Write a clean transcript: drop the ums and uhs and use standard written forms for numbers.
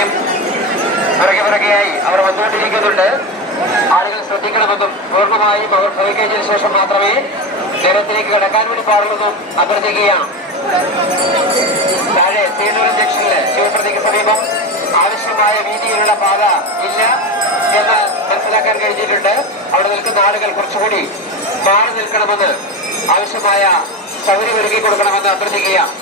ഇനിയും പിറകെയായി അവർ വന്നുകൊണ്ടിരിക്കുന്നുണ്ട്. ആളുകൾ ശ്രദ്ധിക്കണമെന്നും പൂർണ്ണമായും അവർ പ്രവേശിച്ചതിനു ശേഷം മാത്രമേ നിരത്തിലേക്ക് കടക്കാൻ വേണ്ടി പാടുള്ളതും അഭ്യർത്ഥിക്കുകയാണ്. താഴെ സീനൂർ ജംഗ്ഷനില് ശിവപ്രതിക്ക് സമീപം ആവശ്യമായ വീതിയിലുള്ള പാത ഇല്ല എന്ന് മനസ്സിലാക്കാൻ കഴിഞ്ഞിട്ടുണ്ട്. അവിടെ നിൽക്കുന്ന ആളുകൾ കുറച്ചുകൂടി മാറി നിൽക്കണമെന്ന്, ആവശ്യമായ സൗകര്യം ഒരുക്കി കൊടുക്കണമെന്ന് അഭ്യർത്ഥിക്കുകയാണ്.